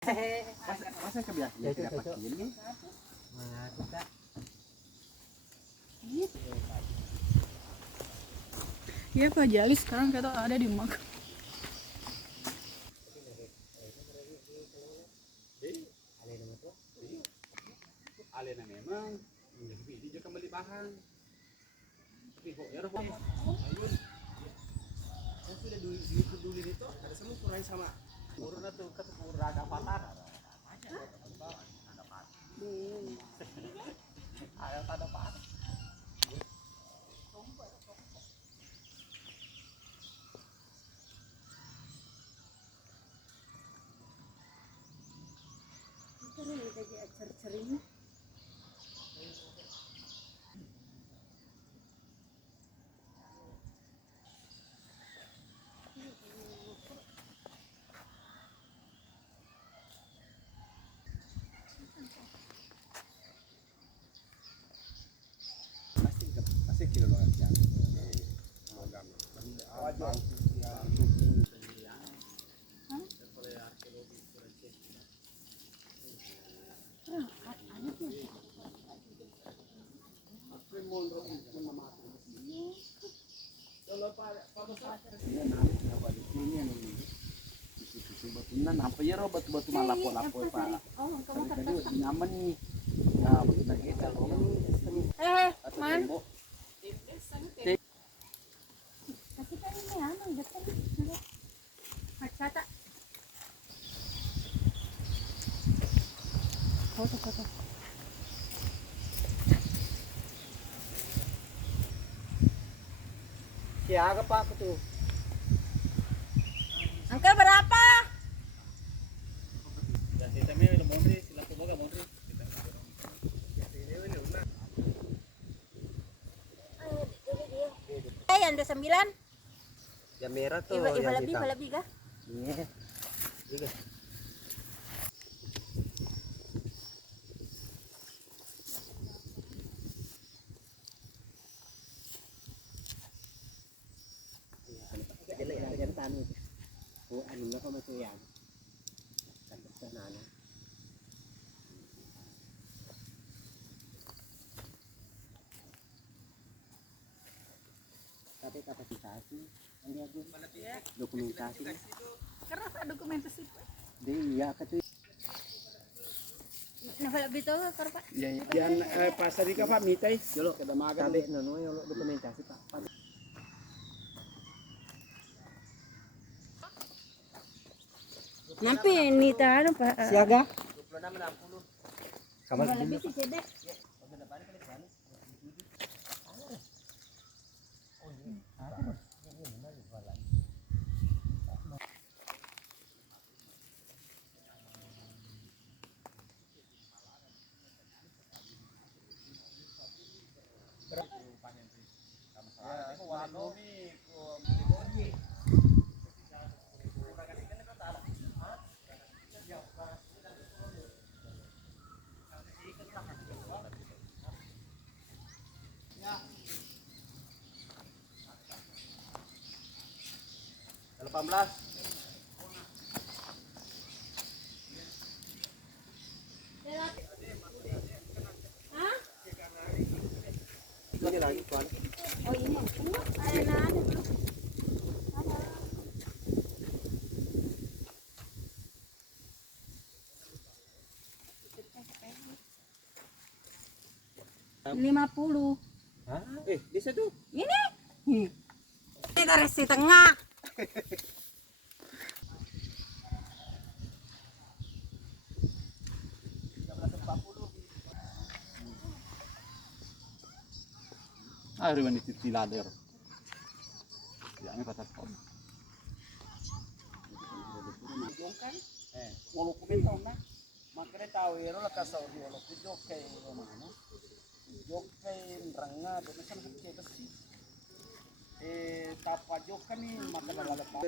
Masa kebiasaan ya, tidak pakai ini. Nah, kita Iya Pak Jali sekarang kita ada di Mak. Alena memang ini juga kembali bahan. Tapi kok ya roh. Ayun. Yang sudah dulu itu ada semua kurang sama. Urut itu kata urut ada patah. Ada patah. Ada patah. Pasti kilo aja. Nampak ya batu-batu malapo-lapo Pak. Tadi nyaman nih. Nah, begitu kita loh. Man. Kasi kayo na yan, ang gata. Magsata. Foto. siaga Pak tuh. Angkel berapa? Yang 29. Yang merah tuh Iba yang lebih, hitam. iba lebih kah? Iya. Udah. Jangan tani. Oh, anu na ko masuyan. Kantos ka na na. Tapi kapasitasi, ang gagawin. Dokumentasi. Karena ada dokumentasi Pak. Dia kata Nah, lebih tahu karo Pak. Yan pasar di Pak mitay. Jolo, Kada maga sabi no yung dokumentasi Pak. Nampi ni tahu Pak. Siaga? Iba lebih sih sedek. Lagi lagi tuan. Oh ini. Ada dulu. Ada. 50. Hah? Bisa tuh. Ini. Ini garis di tengah. Riwan di tilader. Yang pasar pom. Jongkan? Walo kumentaw na. Makanya tahu ya lo kasau di walo kujok kay romano. Jok kay ranga doon sa nakikita kasi. Tapajok kan ni makadalala pa.